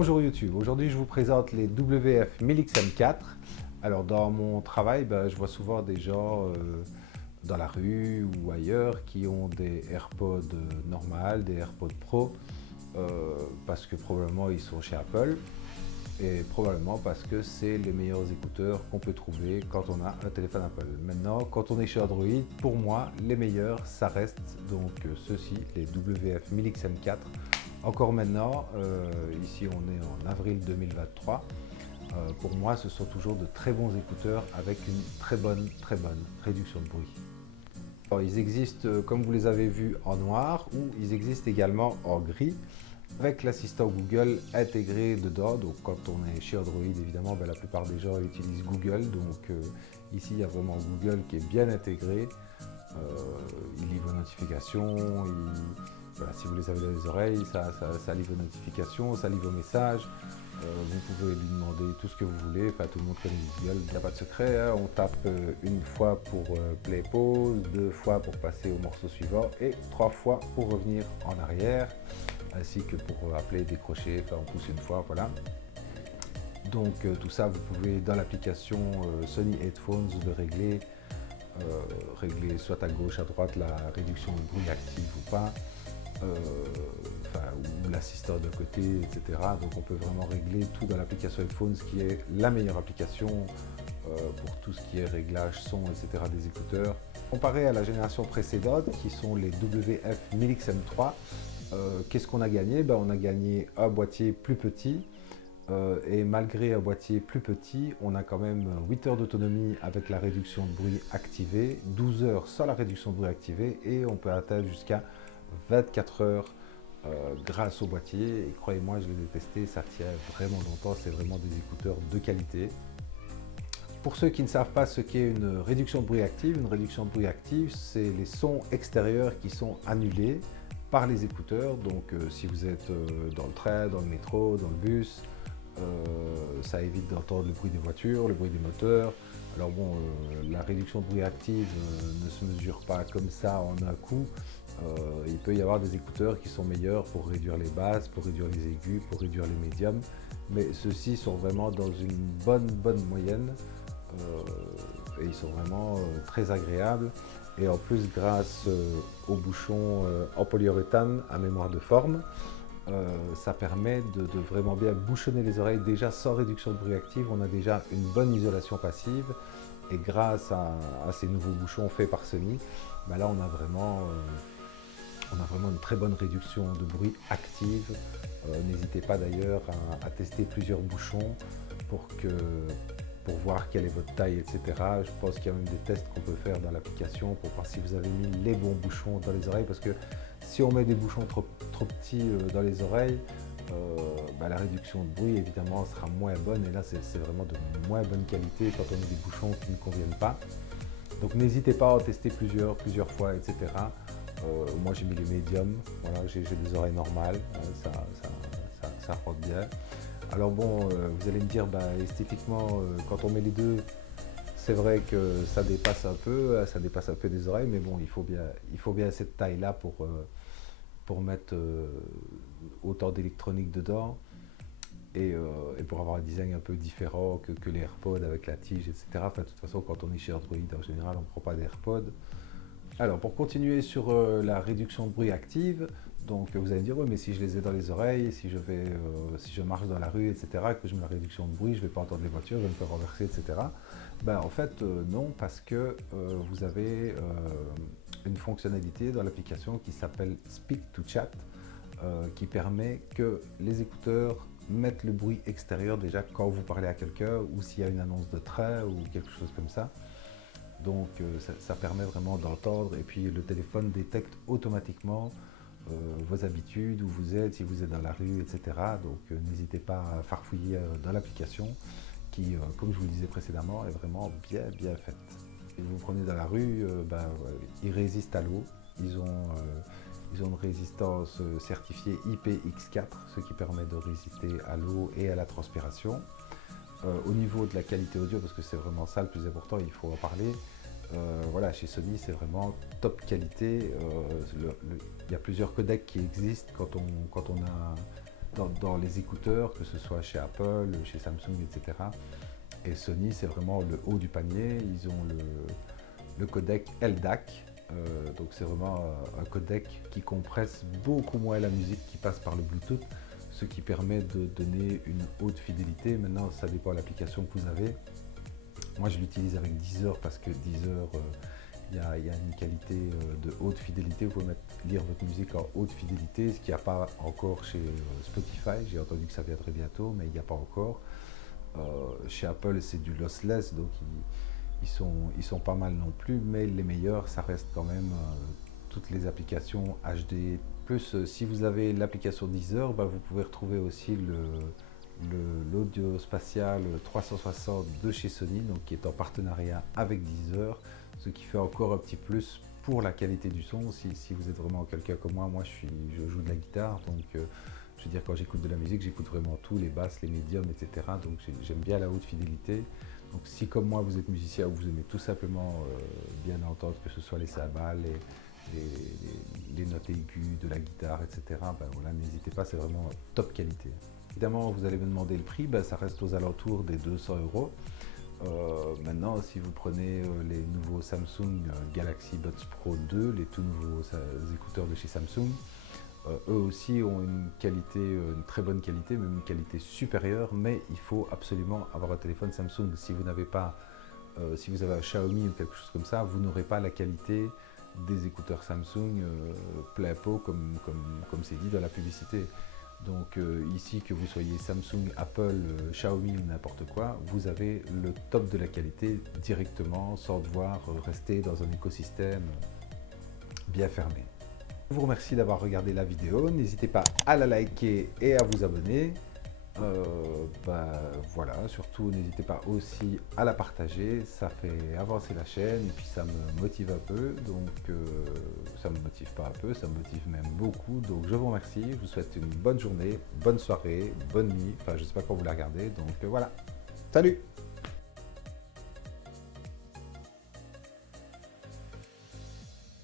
Bonjour YouTube, aujourd'hui je vous présente les WF-1000XM4. Alors dans mon travail, je vois souvent des gens dans la rue ou ailleurs qui ont des AirPods normales, des AirPods Pro, parce que probablement ils sont chez Apple et probablement parce que c'est les meilleurs écouteurs qu'on peut trouver quand on a un téléphone Apple. Maintenant, quand on est chez Android, pour moi, les meilleurs, ça reste donc ceux-ci, les WF-1000XM4. Encore maintenant, ici on est en avril 2023, pour moi ce sont toujours de très bons écouteurs avec une très bonne réduction de bruit. Alors, ils existent, comme vous les avez vus, en noir ou ils existent également en gris avec l'assistant Google intégré dedans. Donc quand on est chez Android, évidemment, la plupart des gens utilisent Google. Donc ici, il y a vraiment Google qui est bien intégré. Il lit vos notifications, voilà, si vous les avez dans les oreilles, ça lit vos notifications, ça lit vos messages. Vous pouvez lui demander tout ce que vous voulez, enfin tout le monde connaît Google, il n'y a pas de secret, hein. On tape une fois pour play pause, deux fois pour passer au morceau suivant et trois fois pour revenir en arrière, ainsi que pour appeler, décrocher, enfin on pousse une fois, voilà. Donc tout ça, vous pouvez dans l'application Sony Headphones le régler soit à gauche, à droite la réduction de bruit active ou pas, ou l'assistant de côté, etc. Donc on peut vraiment régler tout dans l'application Headphones qui est la meilleure application pour tout ce qui est réglage son, etc. des écouteurs. Comparé à la génération précédente qui sont les WF-1000XM3, qu'est-ce qu'on a gagné? On a gagné un boîtier plus petit. Et malgré un boîtier plus petit, on a quand même 8 heures d'autonomie avec la réduction de bruit activée, 12 heures sans la réduction de bruit activée et on peut atteindre jusqu'à 24 heures grâce au boîtier. Et croyez-moi, je les ai testés, ça tient vraiment longtemps, c'est vraiment des écouteurs de qualité. Pour ceux qui ne savent pas ce qu'est une réduction de bruit active, c'est les sons extérieurs qui sont annulés par les écouteurs. Donc si vous êtes dans le train, dans le métro, dans le bus, ça évite d'entendre le bruit des voitures, le bruit des moteurs. Alors bon, la réduction de bruit active ne se mesure pas comme ça en un coup. Il peut y avoir des écouteurs qui sont meilleurs pour réduire les basses, pour réduire les aigus, pour réduire les médiums. Mais ceux-ci sont vraiment dans une bonne moyenne. Et ils sont vraiment très agréables. Et en plus, grâce aux bouchons en polyuréthane à mémoire de forme, ça permet de vraiment bien bouchonner les oreilles déjà sans réduction de bruit active. On a déjà une bonne isolation passive et grâce à ces nouveaux bouchons faits par Sony, là on a vraiment une très bonne réduction de bruit active. N'hésitez pas d'ailleurs à tester plusieurs bouchons pour voir quelle est votre taille, etc. Je pense qu'il y a même des tests qu'on peut faire dans l'application pour voir si vous avez mis les bons bouchons dans les oreilles, parce que si on met des bouchons trop petits dans les oreilles, la réduction de bruit évidemment sera moins bonne, et là c'est vraiment de moins bonne qualité quand on met des bouchons qui ne conviennent pas. Donc n'hésitez pas à en tester plusieurs fois, etc. Moi j'ai mis les médiums, voilà, j'ai des oreilles normales, ça rote bien. Alors bon, vous allez me dire, esthétiquement, quand on met les deux, c'est vrai que ça dépasse un peu des oreilles, mais bon, il faut bien cette taille-là pour mettre autant d'électronique dedans et pour avoir un design un peu différent que les AirPods avec la tige, etc. Enfin, de toute façon, quand on est chez Android, en général, on ne prend pas d'AirPods. Alors, pour continuer sur la réduction de bruit active, donc vous allez me dire, ouais, mais si je les ai dans les oreilles, si je marche dans la rue, etc., que je mets la réduction de bruit, je ne vais pas entendre les voitures, je vais me faire renverser, etc. En fait, non, parce que vous avez une fonctionnalité dans l'application qui s'appelle Speak to Chat, qui permet que les écouteurs mettent le bruit extérieur déjà quand vous parlez à quelqu'un ou s'il y a une annonce de train ou quelque chose comme ça. Donc ça permet vraiment d'entendre, et puis le téléphone détecte automatiquement vos habitudes, où vous êtes, si vous êtes dans la rue, etc. Donc n'hésitez pas à farfouiller dans l'application qui, comme je vous le disais précédemment, est vraiment bien faite. Et vous prenez dans la rue, ils résistent à l'eau, ils ont une résistance certifiée IPX4, ce qui permet de résister à l'eau et à la transpiration. Au niveau de la qualité audio, parce que c'est vraiment ça le plus important, il faut en parler. Voilà, chez Sony, c'est vraiment top qualité. Il y a plusieurs codecs qui existent quand on a dans les écouteurs, que ce soit chez Apple, chez Samsung, etc. Et Sony, c'est vraiment le haut du panier. Ils ont le codec LDAC. Donc c'est vraiment un codec qui compresse beaucoup moins la musique qui passe par le Bluetooth, ce qui permet de donner une haute fidélité. Maintenant, ça dépend de l'application que vous avez. Moi, je l'utilise avec Deezer parce que Deezer, il y a une qualité de haute fidélité. Vous pouvez lire votre musique en haute fidélité, ce qu'il n'y a pas encore chez Spotify. J'ai entendu que ça viendrait bientôt, mais il n'y a pas encore. Chez Apple, c'est du lossless, donc ils sont pas mal non plus, mais les meilleurs, ça reste quand même toutes les applications HD. Plus, si vous avez l'application Deezer, bah, vous pouvez retrouver aussi l'audio spatial 360 de chez Sony, donc qui est en partenariat avec Deezer, ce qui fait encore un petit plus pour la qualité du son. Si vous êtes vraiment quelqu'un comme moi, je joue de la guitare, donc je veux dire, quand j'écoute de la musique, j'écoute vraiment tout, les basses, les médiums, etc. Donc j'aime bien la haute fidélité. Donc si comme moi vous êtes musicien ou vous aimez tout simplement bien entendre, que ce soit les cymbales, les notes aiguës de la guitare, etc., ben voilà, n'hésitez pas, c'est vraiment top qualité. Évidemment, vous allez me demander le prix, ben ça reste aux alentours des 200 €. Maintenant, si vous prenez les nouveaux Samsung Galaxy Buds Pro 2, les tout nouveaux écouteurs de chez Samsung, eux aussi ont une qualité, une très bonne qualité, même une qualité supérieure, mais il faut absolument avoir un téléphone Samsung. Si vous n'avez pas, si vous avez un Xiaomi ou quelque chose comme ça, vous n'aurez pas la qualité des écouteurs Samsung plein pot, comme c'est dit dans la publicité. Donc ici, que vous soyez Samsung, Apple, Xiaomi ou n'importe quoi, vous avez le top de la qualité directement, sans devoir rester dans un écosystème bien fermé. Je vous remercie d'avoir regardé la vidéo, n'hésitez pas à la liker et à vous abonner. Voilà, surtout n'hésitez pas aussi à la partager, ça fait avancer la chaîne et puis ça me motive un peu, donc ça me motive pas un peu, ça me motive même beaucoup, donc je vous remercie, je vous souhaite une bonne journée, bonne soirée, bonne nuit, enfin je sais pas quand vous la regardez, donc voilà, salut!